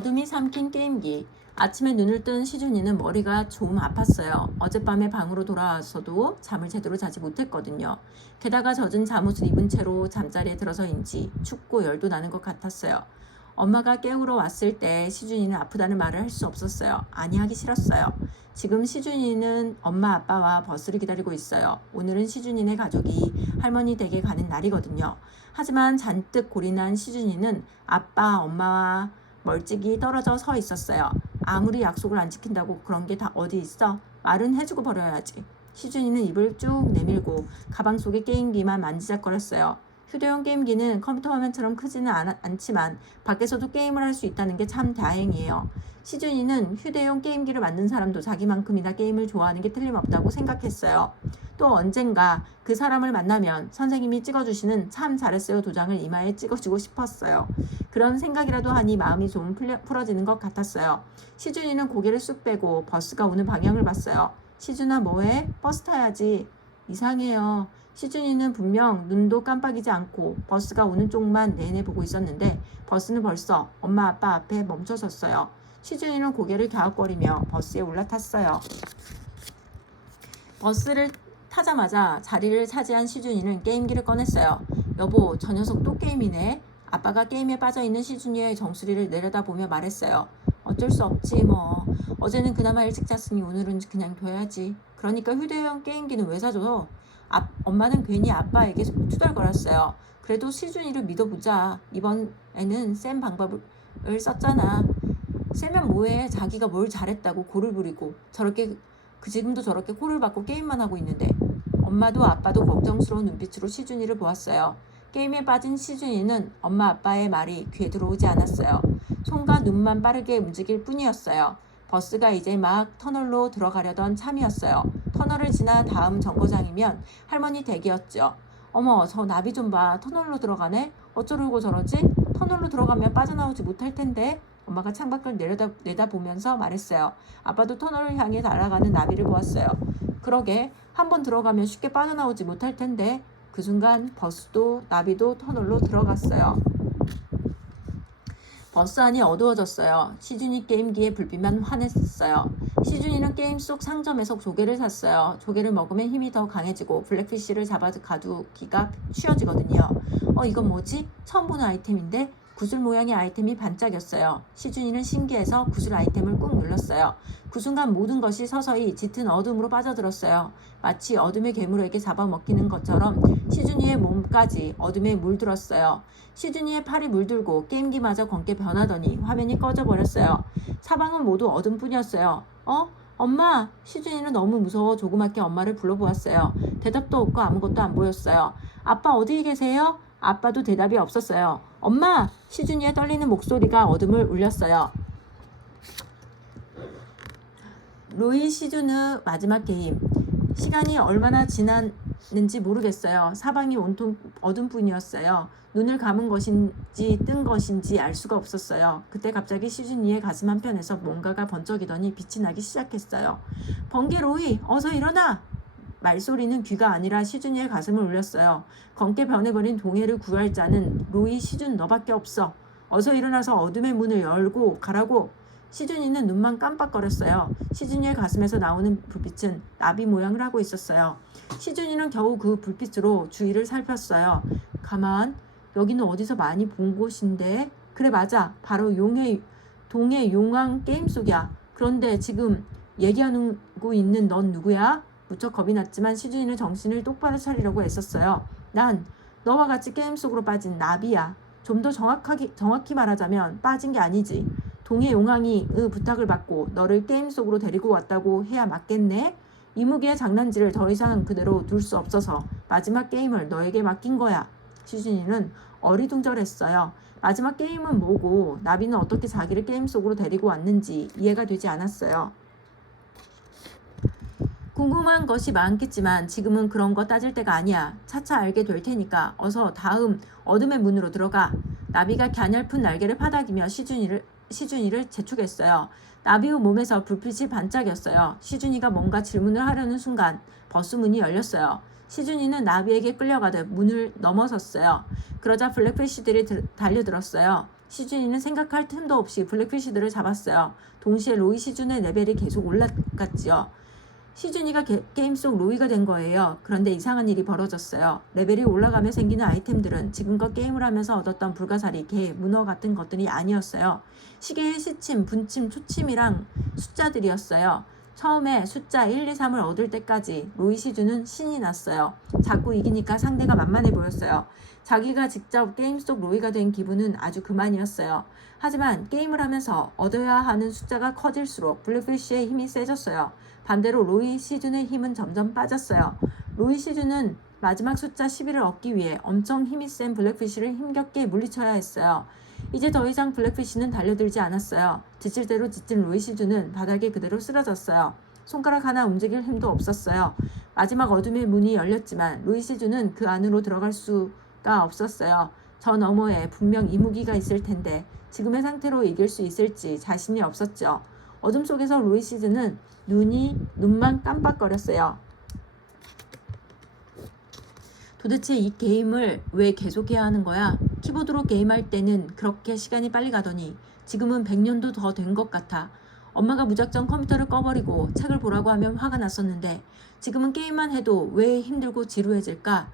어둠이 삼킨 게임기. 아침에 눈을 뜬 시준이는 머리가 좀 아팠어요. 어젯밤에 방으로 돌아와서도 잠을 제대로 자지 못했거든요. 게다가 젖은 잠옷을 입은 채로 잠자리에 들어서인지 춥고 열도 나는 것 같았어요. 엄마가 깨우러 왔을 때 시준이는 아프다는 말을 할 수 없었어요. 아니, 하기 싫었어요. 지금 시준이는 엄마 아빠와 버스를 기다리고 있어요. 오늘은 시준이네 가족이 할머니 댁에 가는 날이거든요. 하지만 잔뜩 고린한 시준이는 아빠, 엄마와 멀찍이 떨어져 서 있었어요. 아무리 약속을 안 지킨다고 그런 게 다 어디 있어? 말은 해주고 버려야지. 시준이는 입을 쭉 내밀고 가방 속의 게임기만 만지작거렸어요. 휴대용 게임기는 컴퓨터 화면처럼 크지는 않지만 밖에서도 게임을 할 수 있다는 게 참 다행이에요. 시준이는 휴대용 게임기를 만든 사람도 자기만큼이나 게임을 좋아하는 게 틀림없다고 생각했어요. 또 언젠가 그 사람을 만나면 선생님이 찍어주시는 참 잘했어요 도장을 이마에 찍어주고 싶었어요. 그런 생각이라도 하니 마음이 좀 풀어지는 것 같았어요. 시준이는 고개를 쑥 빼고 버스가 오는 방향을 봤어요. 시준아, 뭐해? 버스 타야지. 이상해요. 시준이는 분명 눈도 깜빡이지 않고 버스가 오는 쪽만 내내 보고 있었는데 버스는 벌써 엄마 아빠 앞에 멈춰섰어요. 시준이는 고개를 갸웃거리며 버스에 올라탔어요. 버스를 타자마자 자리를 차지한 시준이는 게임기를 꺼냈어요. 여보, 저 녀석 또 게임이네. 아빠가 게임에 빠져있는 시준이의 정수리를 내려다보며 말했어요. 어쩔 수 없지 뭐. 어제는 그나마 일찍 잤으니 오늘은 그냥 둬야지. 그러니까 휴대용 게임기는 왜 사줘? 엄마는 괜히 아빠에게 투덜거렸어요. 그래도 시준이를 믿어보자. 이번에는 센 방법을 썼잖아. 세면 뭐해? 자기가 뭘 잘했다고 고를 부리고 지금도 저렇게 코를 박고 게임만 하고 있는데. 엄마도 아빠도 걱정스러운 눈빛으로 시준이를 보았어요. 게임에 빠진 시준이는 엄마 아빠의 말이 귀에 들어오지 않았어요. 손과 눈만 빠르게 움직일 뿐이었어요. 버스가 이제 막 터널로 들어가려던 참이었어요. 터널을 지나 다음 정거장이면 할머니 댁이었죠. 어머, 저 나비 좀 봐. 터널로 들어가네? 어쩌려고 저러지? 터널로 들어가면 빠져나오지 못할 텐데. 엄마가 창밖을 내다보면서 말했어요. 아빠도 터널을 향해 날아가는 나비를 보았어요. 그러게, 한번 들어가면 쉽게 빠져나오지 못할 텐데. 그 순간 버스도 나비도 터널로 들어갔어요. 버스 안이 어두워졌어요. 시준이 게임기의 불빛만 환했어요. 시준이는 게임 속 상점에서 조개를 샀어요. 조개를 먹으면 힘이 더 강해지고 블랙피쉬를 잡아 가두기가 쉬워지거든요. 이건 뭐지? 처음 보는 아이템인데? 구슬 모양의 아이템이 반짝였어요. 시준이는 신기해서 구슬 아이템을 꾹 눌렀어요. 그 순간 모든 것이 서서히 짙은 어둠으로 빠져들었어요. 마치 어둠의 괴물에게 잡아먹히는 것처럼 시준이의 몸까지 어둠에 물들었어요. 시준이의 팔이 물들고 게임기마저 검게 변하더니 화면이 꺼져버렸어요. 사방은 모두 어둠뿐이었어요. 엄마! 시준이는 너무 무서워 조그맣게 엄마를 불러보았어요. 대답도 없고 아무것도 안 보였어요. 아빠 어디 계세요? 아빠도 대답이 없었어요. 엄마! 시준이의 떨리는 목소리가 어둠을 울렸어요. 로이 시준의 마지막 게임. 시간이 얼마나 지났는지 모르겠어요. 사방이 온통 어둠뿐이었어요. 눈을 감은 것인지 뜬 것인지 알 수가 없었어요. 그때 갑자기 시준이의 가슴 한편에서 뭔가가 번쩍이더니 빛이 나기 시작했어요. 번개 로이, 어서 일어나! 말소리는 귀가 아니라 시준이의 가슴을 울렸어요. 검게 변해버린 동해를 구할 자는 로이, 시준 너밖에 없어. 어서 일어나서 어둠의 문을 열고 가라고. 시준이는 눈만 깜빡거렸어요. 시준이의 가슴에서 나오는 불빛은 나비 모양을 하고 있었어요. 시준이는 겨우 그 불빛으로 주위를 살폈어요. 가만, 여기는 어디서 많이 본 곳인데? 그래, 맞아. 바로 동해 용왕 게임 속이야. 그런데 지금 얘기하고 있는 넌 누구야? 무척 겁이 났지만 시준이는 정신을 똑바로 차리려고 애썼어요. 난 너와 같이 게임 속으로 빠진 나비야. 좀 더 정확히 말하자면 빠진 게 아니지. 동해 용왕이 부탁을 받고 너를 게임 속으로 데리고 왔다고 해야 맞겠네? 이무기의 장난질을 더 이상 그대로 둘 수 없어서 마지막 게임을 너에게 맡긴 거야. 시준이는 어리둥절했어요. 마지막 게임은 뭐고 나비는 어떻게 자기를 게임 속으로 데리고 왔는지 이해가 되지 않았어요. 궁금한 것이 많겠지만 지금은 그런 거 따질 때가 아니야. 차차 알게 될 테니까 어서 다음 어둠의 문으로 들어가. 나비가 갸냘픈 날개를 파닥이며 시준이를 재촉했어요. 나비의 몸에서 불빛이 반짝였어요. 시준이가 뭔가 질문을 하려는 순간 버스 문이 열렸어요. 시준이는 나비에게 끌려가듯 문을 넘어섰어요. 그러자 블랙피쉬들이 달려들었어요. 시준이는 생각할 틈도 없이 블랙피쉬들을 잡았어요. 동시에 로이 시준의 레벨이 계속 올라갔지요. 시준이가 게임 속 로이가 된 거예요. 그런데 이상한 일이 벌어졌어요. 레벨이 올라가며 생기는 아이템들은 지금껏 게임을 하면서 얻었던 불가사리, 개, 문어 같은 것들이 아니었어요. 시계의 시침, 분침, 초침이랑 숫자들이었어요. 처음에 숫자 1, 2, 3을 얻을 때까지 로이 시준은 신이 났어요. 자꾸 이기니까 상대가 만만해 보였어요. 자기가 직접 게임 속 로이가 된 기분은 아주 그만이었어요. 하지만 게임을 하면서 얻어야 하는 숫자가 커질수록 블랙피쉬의 힘이 세졌어요. 반대로 로이 시준의 힘은 점점 빠졌어요. 로이 시준은 마지막 숫자 11을 얻기 위해 엄청 힘이 센 블랙피쉬를 힘겹게 물리쳐야 했어요. 이제 더 이상 블랙피쉬는 달려들지 않았어요. 지칠 대로 지친 로이 시준은 바닥에 그대로 쓰러졌어요. 손가락 하나 움직일 힘도 없었어요. 마지막 어둠의 문이 열렸지만 로이 시준은 그 안으로 들어갈 수가 없었어요. 저 너머에 분명 이무기가 있을 텐데 지금의 상태로 이길 수 있을지 자신이 없었죠. 어둠 속에서 로이 시즌은 눈만 깜빡거렸어요. 도대체 이 게임을 왜 계속해야 하는 거야? 키보드로 게임할 때는 그렇게 시간이 빨리 가더니 지금은 100년도 더 된 것 같아. 엄마가 무작정 컴퓨터를 꺼버리고 책을 보라고 하면 화가 났었는데 지금은 게임만 해도 왜 힘들고 지루해질까?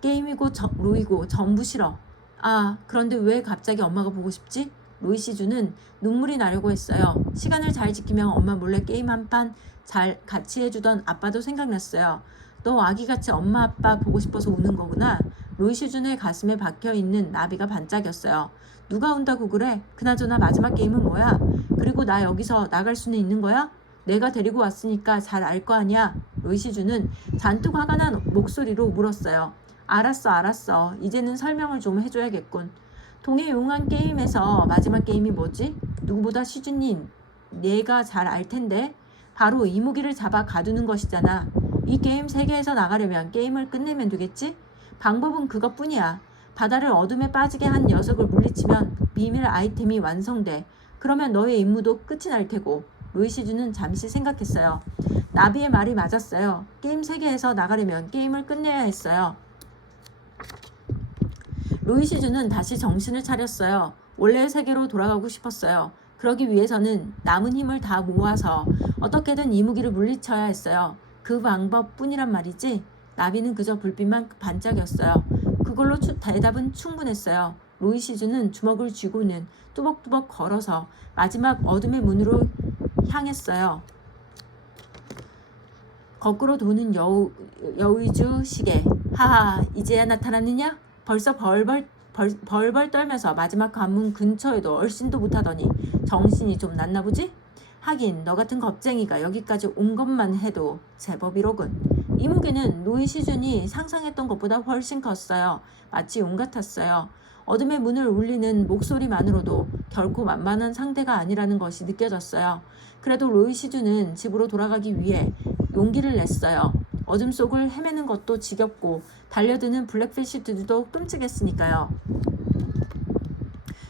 게임이고 로이고 전부 싫어. 아, 그런데 왜 갑자기 엄마가 보고 싶지? 로이 시준은 눈물이 나려고 했어요. 시간을 잘 지키면 엄마 몰래 게임 한 판 잘 같이 해주던 아빠도 생각났어요. 너 아기같이 엄마 아빠 보고 싶어서 우는 거구나. 로이 시준의 가슴에 박혀있는 나비가 반짝였어요. 누가 운다고 그래? 그나저나 마지막 게임은 뭐야? 그리고 나 여기서 나갈 수는 있는 거야? 내가 데리고 왔으니까 잘 알 거 아니야. 로이 시준은 잔뜩 화가 난 목소리로 물었어요. 알았어. 이제는 설명을 좀 해줘야겠군. 동해 용왕 게임에서 마지막 게임이 뭐지? 누구보다 시준님, 내가 잘 알 텐데. 바로 이무기를 잡아 가두는 것이잖아. 이 게임 세계에서 나가려면 게임을 끝내면 되겠지? 방법은 그것뿐이야. 바다를 어둠에 빠지게 한 녀석을 물리치면 비밀 아이템이 완성돼. 그러면 너의 임무도 끝이 날 테고. 로이 시준은 잠시 생각했어요. 나비의 말이 맞았어요. 게임 세계에서 나가려면 게임을 끝내야 했어요. 로이 시준은 다시 정신을 차렸어요. 원래의 세계로 돌아가고 싶었어요. 그러기 위해서는 남은 힘을 다 모아서 어떻게든 이무기를 물리쳐야 했어요. 그 방법뿐이란 말이지. 나비는 그저 불빛만 반짝였어요. 그걸로 대답은 충분했어요. 로이 시준은 주먹을 쥐고는 뚜벅뚜벅 걸어서 마지막 어둠의 문으로 향했어요. 거꾸로 도는 여의주 시계. 하하, 이제야 나타났느냐? 벌써 벌벌 떨면서 마지막 관문 근처에도 얼씬도 못하더니 정신이 좀 났나 보지? 하긴 너 같은 겁쟁이가 여기까지 온 것만 해도 제법이로군. 이무기는 로이 시준이 상상했던 것보다 훨씬 컸어요. 마치 용 같았어요. 어둠의 문을 울리는 목소리만으로도 결코 만만한 상대가 아니라는 것이 느껴졌어요. 그래도 로이 시준은 집으로 돌아가기 위해 용기를 냈어요. 어둠 속을 헤매는 것도 지겹고 달려드는 블랙피쉬들도 끔찍했으니까요.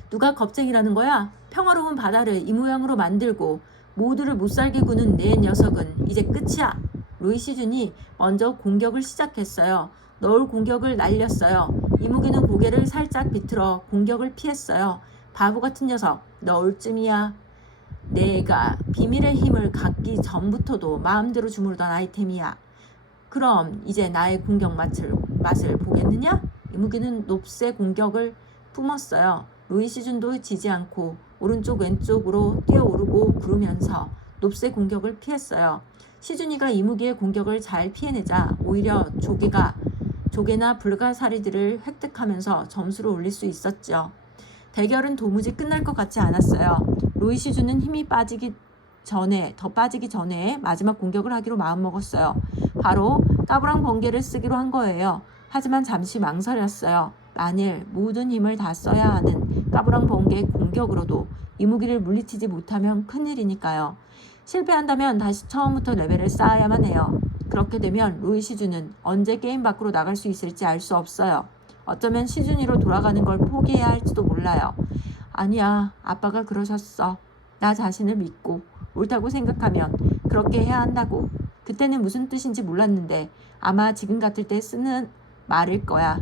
누가 겁쟁이라는 거야? 평화로운 바다를 이 모양으로 만들고 모두를 못살게 구는 내 녀석은 이제 끝이야. 로이 시준이 먼저 공격을 시작했어요. 너울 공격을 날렸어요. 이무기는 고개를 살짝 비틀어 공격을 피했어요. 바보 같은 녀석, 너울쯤이야. 내가 비밀의 힘을 갖기 전부터도 마음대로 주무르던 아이템이야. 그럼 이제 나의 공격 맛을 보겠느냐? 이무기는 놉새 공격을 뿜었어요. 로이 시준도 지지 않고 오른쪽 왼쪽으로 뛰어오르고 구르면서 놉새 공격을 피했어요. 시준이가 이무기의 공격을 잘 피해내자 오히려 조개나 불가사리들을 획득하면서 점수를 올릴 수 있었죠. 대결은 도무지 끝날 것 같지 않았어요. 로이 시준은 힘이 더 빠지기 전에 마지막 공격을 하기로 마음먹었어요. 바로 까부랑 번개를 쓰기로 한 거예요. 하지만 잠시 망설였어요. 만일 모든 힘을 다 써야 하는 까부랑 번개의 공격으로도 이무기를 물리치지 못하면 큰일이니까요. 실패한다면 다시 처음부터 레벨을 쌓아야만 해요. 그렇게 되면 로이 시준은 언제 게임 밖으로 나갈 수 있을지 알 수 없어요. 어쩌면 시준이로 돌아가는 걸 포기해야 할지도 몰라요. 아니야, 아빠가 그러셨어. 나 자신을 믿고 옳다고 생각하면 그렇게 해야 한다고. 그때는 무슨 뜻인지 몰랐는데 아마 지금 같을 때 쓰는 말일 거야.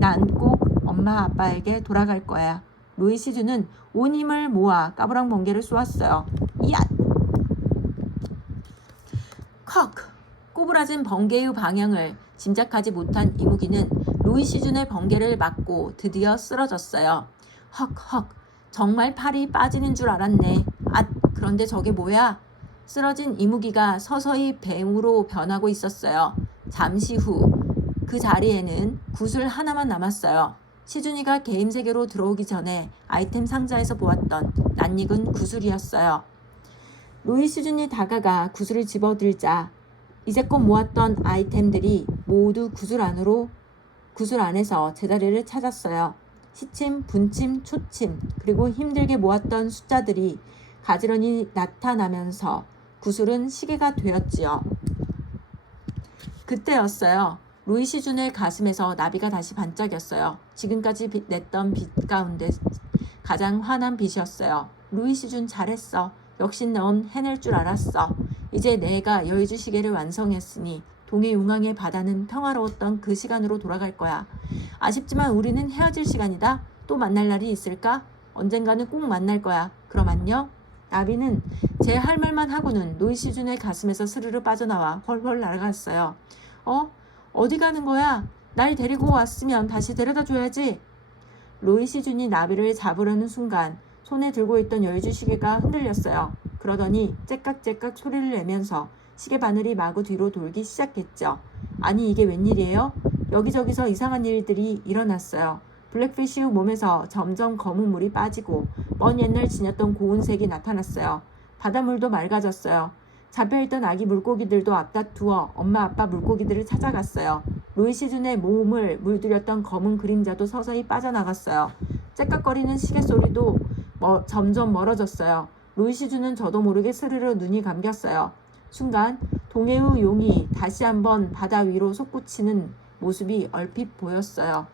난 꼭 엄마 아빠에게 돌아갈 거야. 로이 시준은 온 힘을 모아 까부랑 번개를 쏘았어요. 이앗! 컥! 꼬부라진 번개의 방향을 짐작하지 못한 이무기는 로이 시준의 번개를 맞고 드디어 쓰러졌어요. 헉헉! 정말 팔이 빠지는 줄 알았네. 앗! 그런데 저게 뭐야? 쓰러진 이무기가 서서히 뱀으로 변하고 있었어요. 잠시 후 그 자리에는 구슬 하나만 남았어요. 시준이가 게임 세계로 들어오기 전에 아이템 상자에서 보았던 낯익은 구슬이었어요. 로이 시준이 다가가 구슬을 집어들자 이제껏 모았던 아이템들이 모두 구슬 안에서 제자리를 찾았어요. 시침, 분침, 초침, 그리고 힘들게 모았던 숫자들이 가지런히 나타나면서 구슬은 시계가 되었지요. 그때였어요. 로이 시준의 가슴에서 나비가 다시 반짝였어요. 지금까지 냈던 빛 가운데 가장 환한 빛이었어요. 로이 시준 잘했어. 역시 넌 해낼 줄 알았어. 이제 내가 여의주 시계를 완성했으니 동해 용왕의 바다는 평화로웠던 그 시간으로 돌아갈 거야. 아쉽지만 우리는 헤어질 시간이다. 또 만날 날이 있을까? 언젠가는 꼭 만날 거야. 그럼 안녕. 나비는 제 할 말만 하고는 로이 시준의 가슴에서 스르르 빠져나와 헐헐 날아갔어요. 어디 가는 거야? 날 데리고 왔으면 다시 데려다 줘야지. 로이 시준이 나비를 잡으려는 순간 손에 들고 있던 여의주 시계가 흔들렸어요. 그러더니 째깍째깍 소리를 내면서 시계 바늘이 마구 뒤로 돌기 시작했죠. 아니 이게 웬일이에요? 여기저기서 이상한 일들이 일어났어요. 블랙피쉬의 몸에서 점점 검은 물이 빠지고 먼 옛날 지녔던 고운색이 나타났어요. 바닷물도 맑아졌어요. 잡혀있던 아기 물고기들도 앞다투어 엄마 아빠 물고기들을 찾아갔어요. 로이 시준의 몸을 물들였던 검은 그림자도 서서히 빠져나갔어요. 째깍거리는 시계 소리도 점점 멀어졌어요. 로이 시준은 저도 모르게 스르르 눈이 감겼어요. 순간 동해의 용이 다시 한번 바다 위로 솟구치는 모습이 얼핏 보였어요.